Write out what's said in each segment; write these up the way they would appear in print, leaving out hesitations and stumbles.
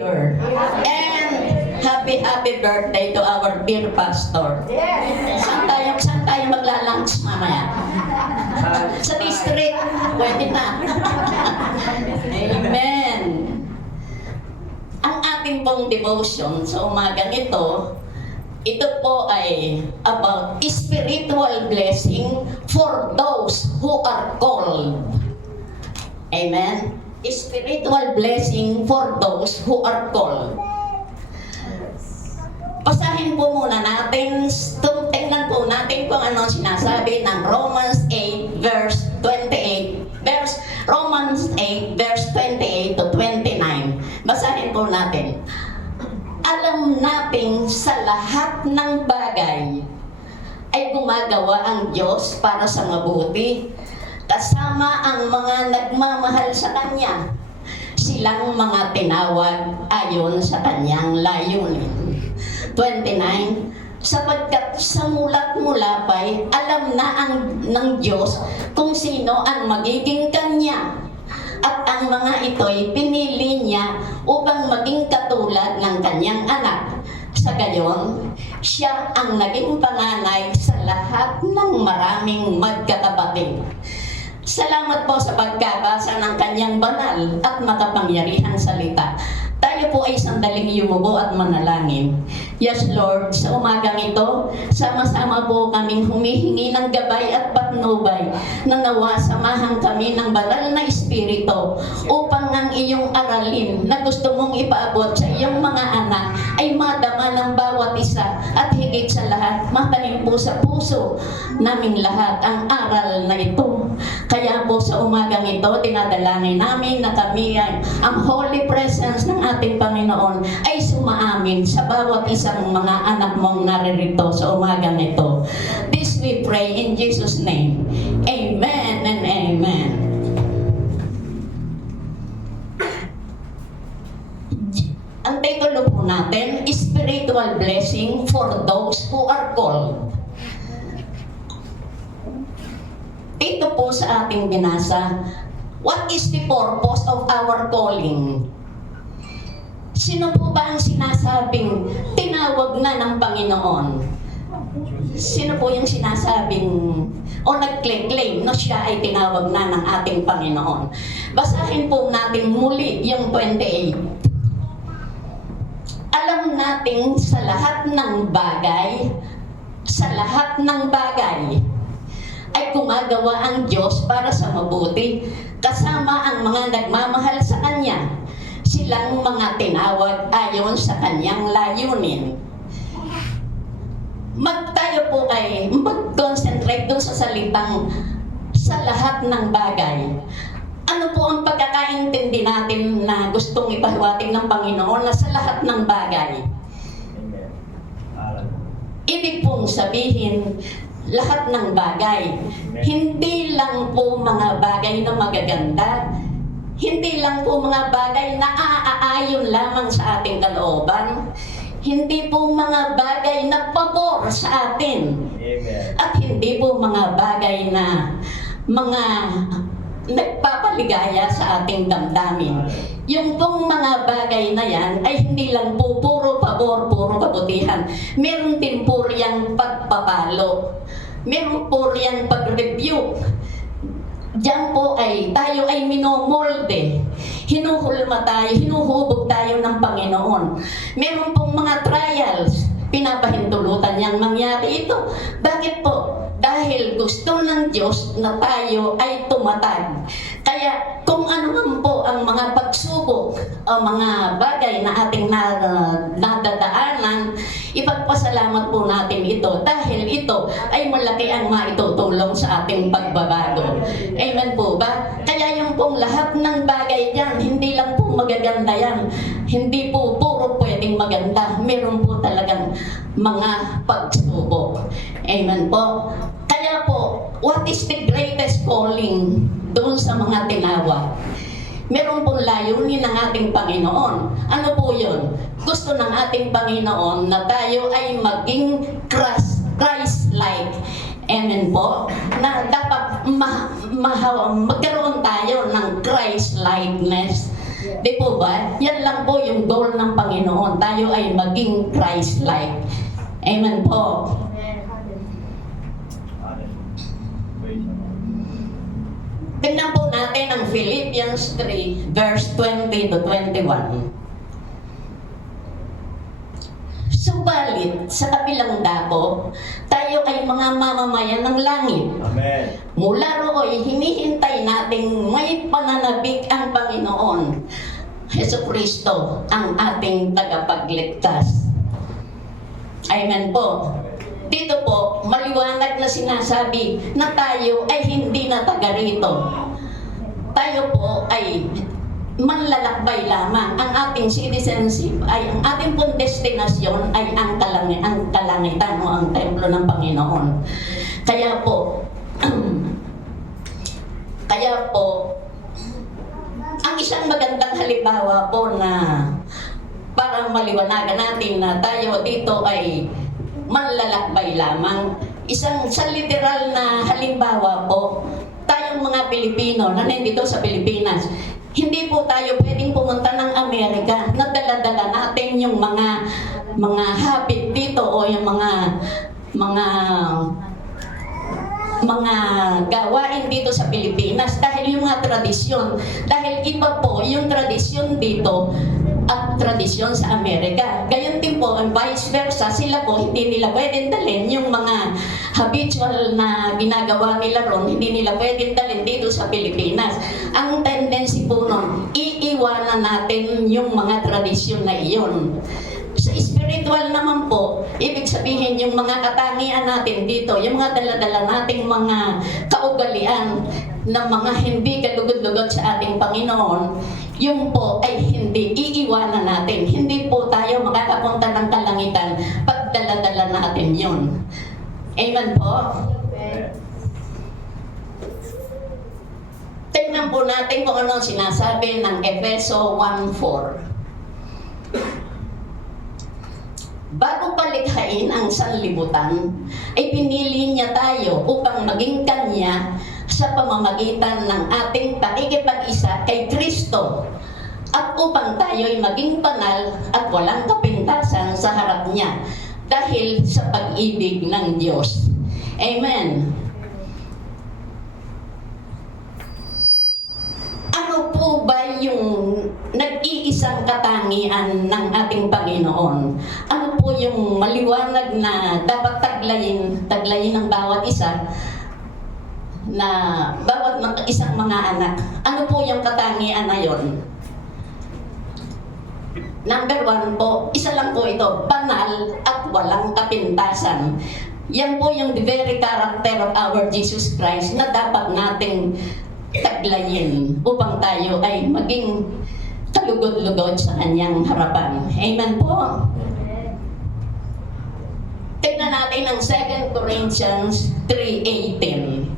And happy birthday to our dear pastor. Saan tayo magla-lunch mamaya? Sa district. Pwede na. Amen. Ang ating pong devotion sa umagang ito po ay about spiritual blessing for those who are called. Amen. Spiritual blessing for those who are called. Basahin po muna natin, tingnan po natin kung ano sinasabi ng Romans 8 verse 28. Romans 8 verse 28 to 29. Basahin po natin. Alam natin sa lahat ng bagay ay gumagawa ang Diyos para sa mabuti, kasama ang mga nagmamahal sa Kanya, silang mga tinawag ayon sa Kanyang layunin. 29, sapagkat sa mulat-mula pa'y alam na ng Diyos kung sino ang magiging Kanya, at ang mga ito'y pinili niya upang maging katulad ng Kanyang anak. Sa gayon, siya ang naging panganay sa lahat ng maraming magkakapatid. Salamat po sa pagkabasa ng Kanyang banal at makapangyarihang salita. Tayo po ay sandaling yumubo at manalangin. Yes, Lord, sa umagang ito, sama-sama po kaming humihingi ng gabay at patnubay na nawa samahan kami ng banal na Espiritu upang ang iyong aralin na gusto mong ipaabot sa iyong mga anak ay madama ng bawat isa at higit sa lahat, matanim po sa puso naming lahat ang aral na ito. Kaya po sa umagang ito, dinadalangin namin na kami ay ang holy presence ng ating Panginoon ay sumaamin sa bawat isang mga anak mong naririto sa umagang ito. This we pray in Jesus' name. Amen and amen. Ang titulo po natin, Spiritual Blessing for Those Who Are Called. Ito po sa ating binasa, what is the purpose of our calling? Sino po ba ang sinasabing tinawag na ng Panginoon? Sino po yung sinasabing o nag-claim na siya ay tinawag na ng ating Panginoon? Basahin po natin muli yung 28. Alam natin sa lahat ng bagay, ay gumagawa ang Diyos para sa mabuti, kasama ang mga nagmamahal sa Kanya, silang mga tinawag ayon sa Kanyang layunin. Tayo po ay mag-concentrate doon sa salitang sa lahat ng bagay. Ano po ang pagkakaintindi natin na gustong ipahiwatig ng Panginoon na sa lahat ng bagay? Ibig pong sabihin, lahat ng bagay. Hindi lang po mga bagay na magaganda. Hindi lang po mga bagay na aaayon lamang sa ating kalooban. Hindi po mga bagay na pabor sa atin. At hindi po mga bagay na mga nagpapaligaya sa ating damdamin. Yung pong mga bagay na yan ay hindi lang po puro pabor, puro kabutihan. Meron din po riyang pagpapalo. Meron po riyang pag-review. Diyan po ay tayo ay minomolde. Hinuhulma tayo, hinuhubog tayo ng Panginoon. Meron pong mga trials. Pinapahintulutan niyang mangyari ito. Bakit po? Dahil gusto ng Diyos na tayo ay tumatag. Kaya kung ano man po ang mga pagsubok o mga bagay na ating nadadaanan, ipagpasalamat po natin ito dahil ito ay malaki ang maitutulong sa ating pagbabago. Amen po ba? Kaya yung pong lahat ng bagay yan, hindi lang po magaganda yan. Hindi po puro pwedeng maganda. Meron po talagang mga pagsubok. Amen po. Kaya po, what is the greatest calling doon sa mga tinawag? Meron pong layunin ng ating Panginoon. Ano po yun? Gusto ng ating Panginoon na tayo ay maging Christ-like. Amen po? Na dapat magkaroon tayo ng Christ-likeness. Di po ba? Yan lang po yung goal ng Panginoon. Tayo ay maging Christ-like. Amen po. Tingnan po natin ang Philippians 3, verse 20 to 21. Subalit, sa kabilang dako, tayo ay mga mamamayan ng langit. Amen. Mula rooy, hinihintay nating may pananabik ang Panginoon. Hesus Kristo, ang ating tagapagligtas. Amen po. Dito po, maliwanag na sinasabi na tayo ay hindi na taga rito. Tayo po ay manlalakbay lamang. Ang ating citizenship ay, ang ating pong destinasyon ay ang kalangitan o ang templo ng Panginoon. Kaya po, ang isang magandang halimbawa po na para maliwanagan natin na tayo dito ay manlalakbay lamang. Sa literal na halimbawa po, tayong mga Pilipino na nandito sa Pilipinas, hindi po tayo pwedeng pumunta ng Amerika na dala-dala natin yung mga habit dito o yung mga gawain dito sa Pilipinas dahil yung mga tradisyon. Dahil iba po yung tradisyon dito at tradisyon sa Amerika. Gayon din po, ang vice versa, sila po hindi nila pwedeng dalhin yung mga habitual na ginagawa nila ron, hindi nila pwedeng dalhin dito sa Pilipinas. Ang tendency po nun, iiwanan natin yung mga tradisyon na iyon. Sa spiritual naman po, ibig sabihin yung mga katangian natin dito, yung mga dala-dala nating mga kaugalian na mga hindi kalugod-lugod sa ating Panginoon, yung po ay hindi iiwanan natin. Hindi po tayo makakapunta ng kalangitan pag dala-dala natin yun. Amen po? Tingnan po natin kung ano sinasabi ng Efeso 1:4. Bago palikhain ang sanlibutan, ay pinili niya tayo upang maging Kanya sa pamamagitan ng ating pakikipag-isa kay Kristo at upang tayo ay maging banal at walang kapintasan sa harap niya dahil sa pag-ibig ng Diyos. Amen. Ano po ba yung nag-iisang katangian ng ating Panginoon? Ano po yung maliwanag na dapat taglayin ng bawat isa, na bawat isang mga anak? Ano po yung katangian na yon? Number 1 po, isa lang po ito, banal at walang kapintasan. Yan po yung the very character of our Jesus Christ na dapat nating taglayin upang tayo ay maging kalugod-lugod sa kanyang harapan. Amen po? Tignan natin ang 2 Corinthians 3:18.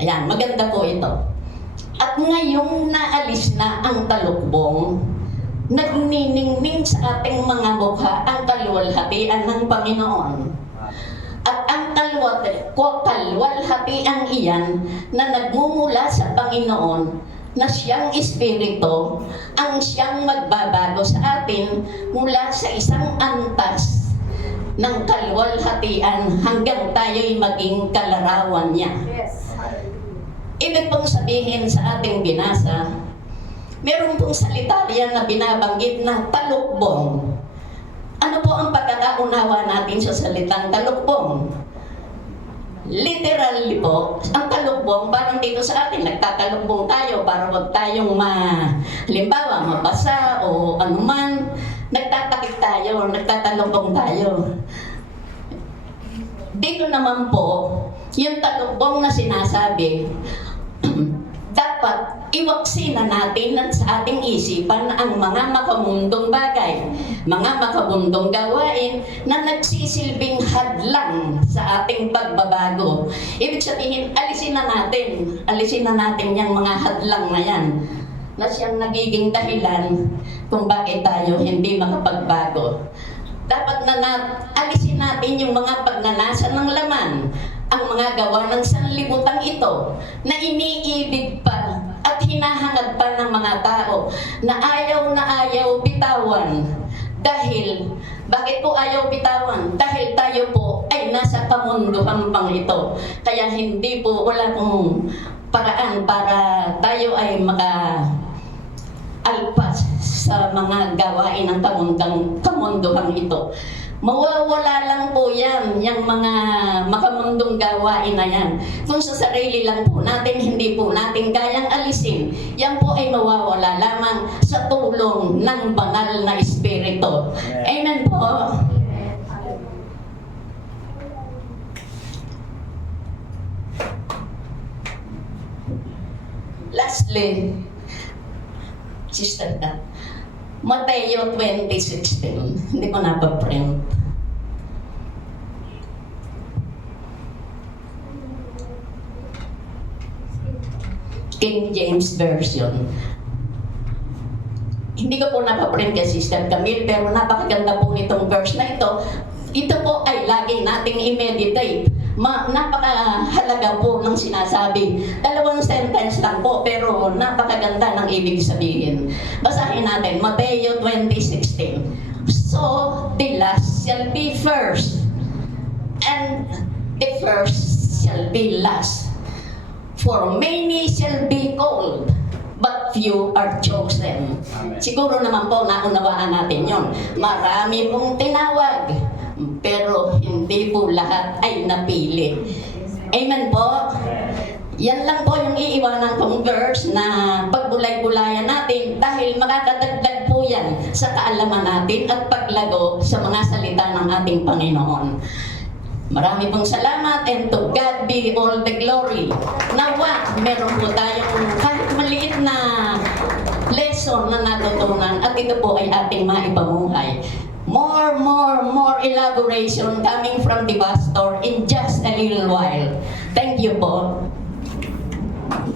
Ayan, maganda po ito. At ngayong naalis na ang talukbong, nagniningning sa ating mga mukha ang kaluwalhatian ng Panginoon. At ang kaluwalhatian iyan na nagmumula sa Panginoon na siyang Espiritu ang siyang magbabago sa atin mula sa isang antas ng kaluwalhatian hanggang tayo'y maging kalarawan niya. Yes. Ibig pong sabihin sa ating binasa, meron pong salita riyan na binabanggit na talukbong. Ano po ang pagkakaunawa natin sa salitang talukbong? Literally po, ang talukbong, parang dito sa atin, nagtatalukbong tayo para wag tayong halimbawa, mabasa o anuman, nagtatakip tayo, nagtatalukbong tayo. Dito naman po, yung talukbong na sinasabi, dapat iwaksina natin sa ating isipan ang mga makamundong bagay, mga makamundong gawain na nagsisilbing hadlang sa ating pagbabago. Ibig sabihin, alisin na natin yung mga hadlang na yan, na siyang nagiging dahilan kung bakit tayo hindi makapagbago. Dapat alisin natin yung mga pagnanasa ng laman, ang mga gawa ng sanlibutan ito na iniibig pa at hinahangad pa ng mga tao na ayaw bitawan. Dahil, bakit po ayaw bitawan? Dahil tayo po ay nasa kamunduhan pang ito. Kaya hindi po, wala pong paraan para tayo ay alpas sa mga gawain ng kamunduhan ito. Mawawala lang po yan, yung mga makamundong gawain na yan. Kung sa sarili lang po natin, hindi po natin kayang alisin, yan po ay mawawala lamang sa tulong ng banal na Espiritu. Amen po. Lastly, Sister Dan, Mateo 20:16. Hindi ko napaprint. King James Version. Hindi ko po napaprint kay Sister Camille, pero napakaganda po nitong verse na ito. Ito po ay lagi nating i-meditate. Napakahalaga po ng sinasabi. 2 sentence lang po, pero napakaganda ng ibig sabihin. Basahin natin, Mateo 20:16. So, the last shall be first, and the first shall be last. For many shall be called, but few are chosen. Amen. Siguro naman po naunawaan natin yon. Marami pong tinawag, pero hindi po lahat ay napili. Amen po? Yan lang po yung iiwanan kong verse na pagbulay-bulayan natin dahil makakadagdag po yan sa kaalaman natin at paglago sa mga salita ng ating Panginoon. Marami pong salamat, and to God be all the glory. Nawa, meron po tayong kahit maliit na lesson na natutunan at ito po ay ating maipamuhay. More elaboration coming from the pastor in just a little while. Thank you po.